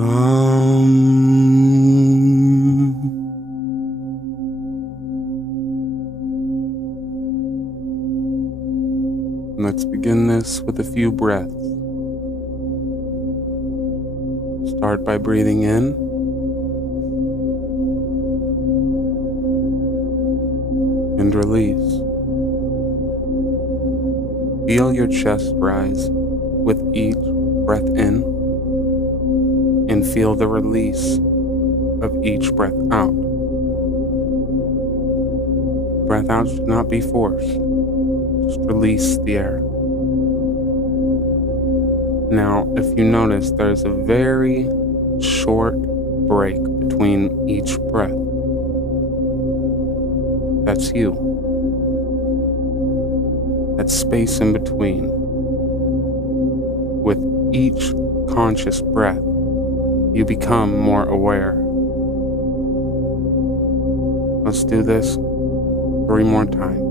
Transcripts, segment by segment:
Let's begin this with a few breaths. Start by breathing in and release. Feel your chest rise with each breath in and feel the release of each breath out. Breath out should not be forced. Just release the air. Now, if you notice, there's a very short break between each breath. That's you. That space in between. With each conscious breath, you become more aware. Let's do this 3 more times.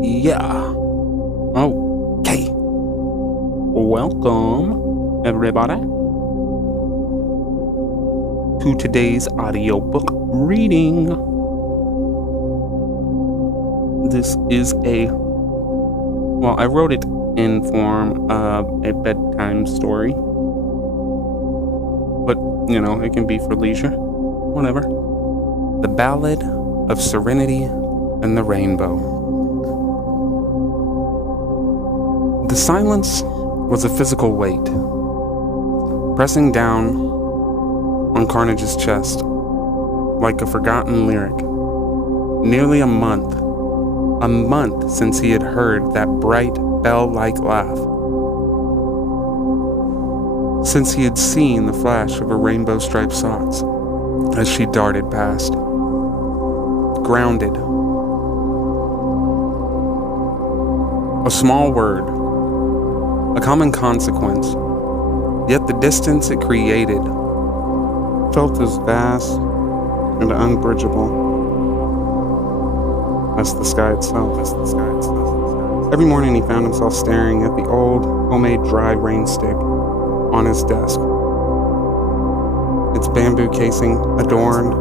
Yeah. Okay. Welcome, everybody, to today's audiobook reading. This is I wrote it in form of a bedtime story. But, it can be for leisure. Whatever. The Ballad of Serenity and the Rainbow. The silence was a physical weight, pressing down on Carnage's chest like a forgotten lyric. Nearly a month since he had heard that bright, bell-like laugh, since he had seen the flash of her rainbow-striped socks as she darted past. Grounded. A small word. A common consequence, yet the distance it created felt as vast and unbridgeable as the sky itself. Every morning he found himself staring at the old homemade dry rain stick on his desk, its bamboo casing adorned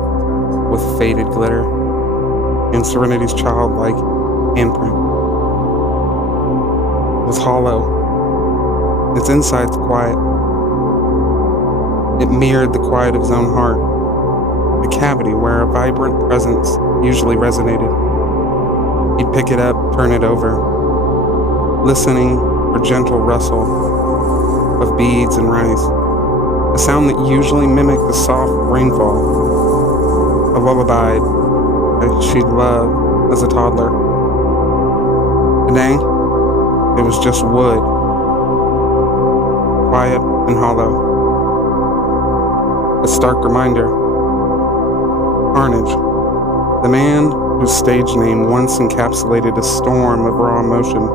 with faded glitter and Serenity's childlike handprint. It was hollow. Its insides quiet. It mirrored the quiet of his own heart, the cavity where a vibrant presence usually resonated. He'd pick it up, turn it over, listening for gentle rustle of beads and rice, a sound that usually mimicked the soft rainfall, a lullaby that she'd loved as a toddler. Today, it was just wood, quiet and hollow. A stark reminder. Carnage, the man whose stage name once encapsulated a storm of raw emotion,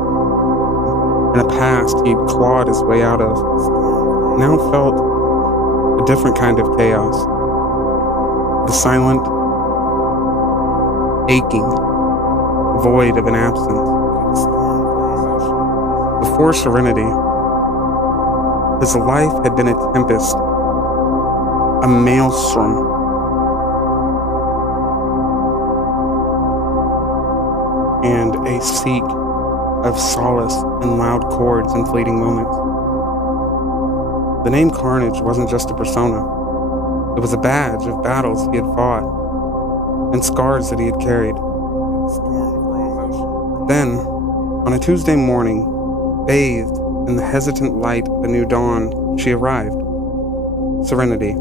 and a past he'd clawed his way out of, now felt a different kind of chaos. The silent, aching void of an absence. Before Serenity, his life had been a tempest, a maelstrom. And a seek of solace in loud chords and fleeting moments. The name Carnage wasn't just a persona. It was a badge of battles he had fought and scars that he had carried. Then, on a Tuesday morning, bathed in the hesitant light of a new dawn, she arrived. Serenity.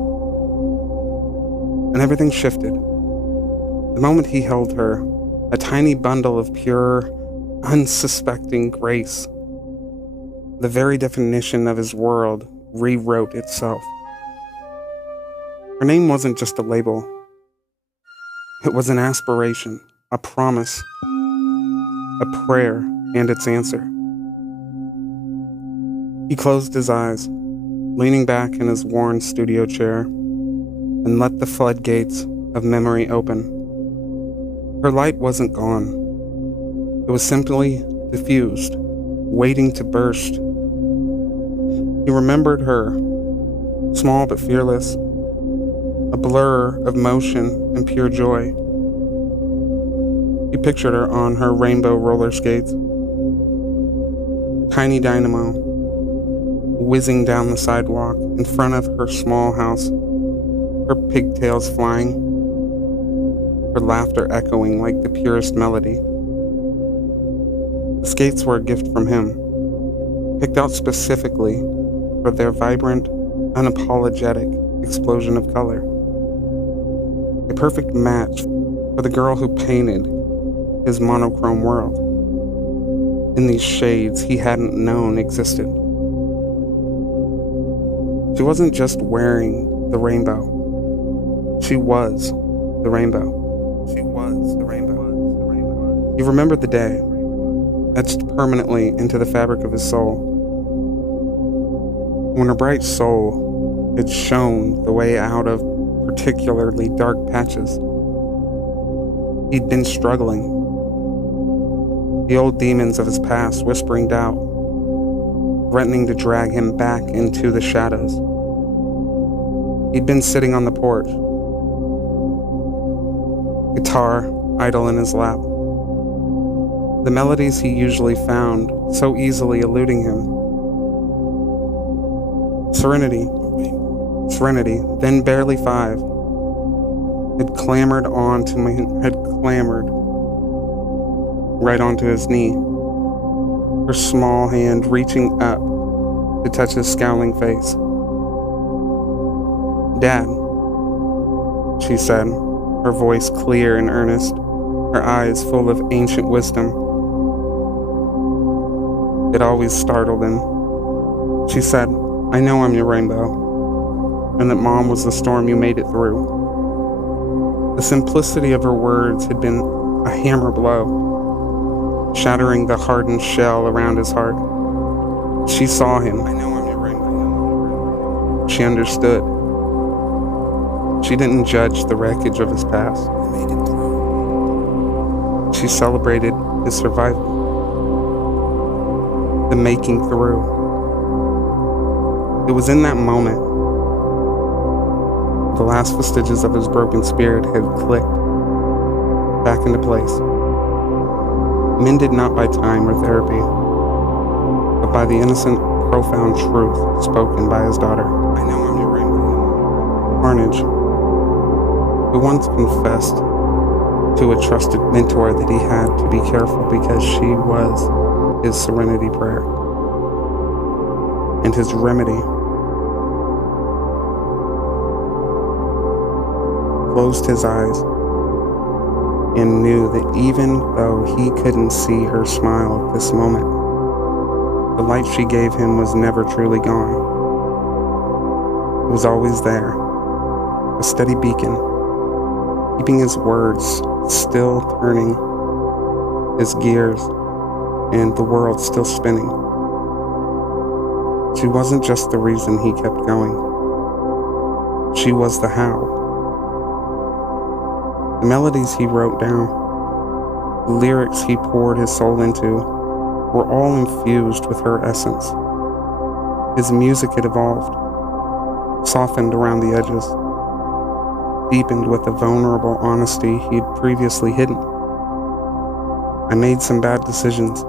And everything shifted. The moment he held her, a tiny bundle of pure, unsuspecting grace, the very definition of his world, rewrote itself. Her name wasn't just a label. It was an aspiration, a promise, a prayer and its answer. He closed his eyes, leaning back in his worn studio chair, and let the floodgates of memory open. Her light wasn't gone. It was simply diffused, waiting to burst. He remembered her, small but fearless, a blur of motion and pure joy. He pictured her on her rainbow roller skates, tiny dynamo, whizzing down the sidewalk in front of her small house, her pigtails flying, her laughter echoing like the purest melody. The skates were a gift from him, picked out specifically for their vibrant, unapologetic explosion of color. A perfect match for the girl who painted his monochrome world in these shades he hadn't known existed. She wasn't just wearing the rainbow. She was the rainbow. She was the rainbow. He remembered the day, etched permanently into the fabric of his soul, when her bright soul had shown the way out of particularly dark patches. He'd been struggling, the old demons of his past whispering doubt, threatening to drag him back into the shadows. He'd been sitting on the porch, guitar idle in his lap, the melodies he usually found so easily eluding him. Serenity, then barely 5, had clambered right onto his knee, her small hand reaching up to touch his scowling face. "Dad," she said, her voice clear and earnest, her eyes full of ancient wisdom. It always startled him. She said, "I know I'm your rainbow, and that Mom was the storm you made it through." The simplicity of her words had been a hammer blow, shattering the hardened shell around his heart. She saw him. "I know I'm your rainbow." She understood. She didn't judge the wreckage of his past. "I made it through." She celebrated his survival, the making through. It was in that moment the last vestiges of his broken spirit had clicked back into place, mended not by time or therapy, but by the innocent, profound truth spoken by his daughter. "I know I'm your rainbow." Carnage, who once confessed to a trusted mentor that he had to be careful because she was his serenity prayer and his remedy, closed his eyes and knew that even though he couldn't see her smile at this moment, the light she gave him was never truly gone. It was always there, a steady beacon, keeping his words still turning, his gears, and the world still spinning. She wasn't just the reason he kept going. She was the how. The melodies he wrote down, the lyrics he poured his soul into, were all infused with her essence. His music had evolved, softened around the edges, deepened with the vulnerable honesty he'd previously hidden. "I made some bad decisions,"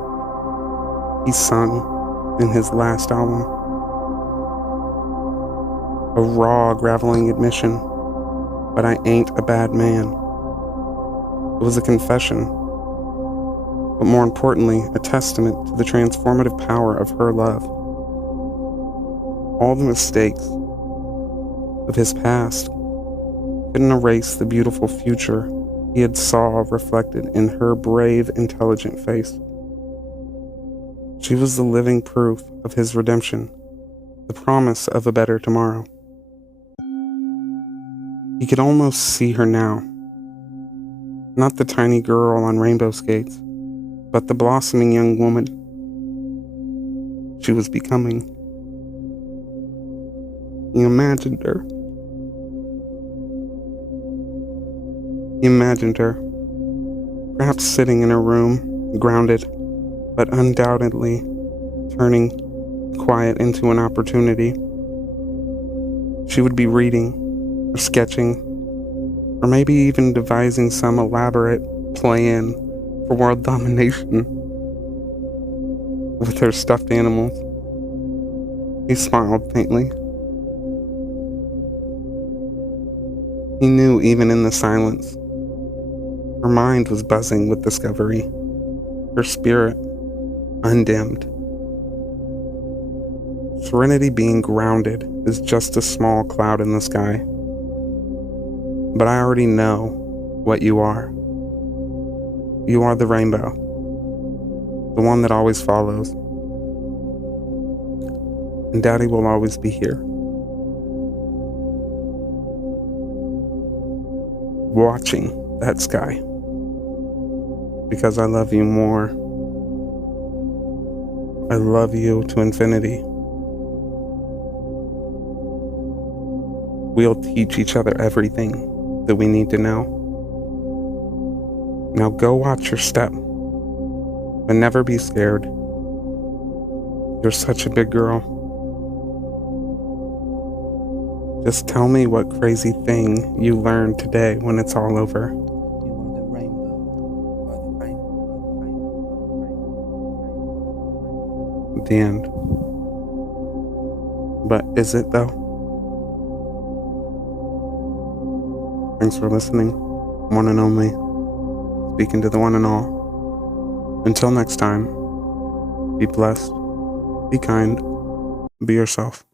he sung in his last album. A raw, graveling admission, but I ain't a bad man. It was a confession, but more importantly, a testament to the transformative power of her love. All the mistakes of his past couldn't erase the beautiful future he had saw reflected in her brave, intelligent face. She was the living proof of his redemption, the promise of a better tomorrow. He could almost see her now. Not the tiny girl on rainbow skates, but the blossoming young woman she was becoming. He imagined her. He imagined her, perhaps sitting in her room, grounded, but undoubtedly turning quiet into an opportunity. She would be reading, or sketching, or maybe even devising some elaborate plan for world domination with her stuffed animals. He smiled faintly. He knew even in the silence, her mind was buzzing with discovery, her spirit undimmed. Serenity being grounded is just a small cloud in the sky. But I already know what you are. You are the rainbow, the one that always follows. And Daddy will always be here, watching that sky, because I love you more. I love you to infinity. We'll teach each other everything that we need to know. Now go watch your step, but never be scared. You're such a big girl. Just tell me what crazy thing you learned today when it's all over. You are the rainbow, The end. But is it though? Thanks for listening, one and only, speaking to the one and all. Until next time, be blessed, be kind, be yourself.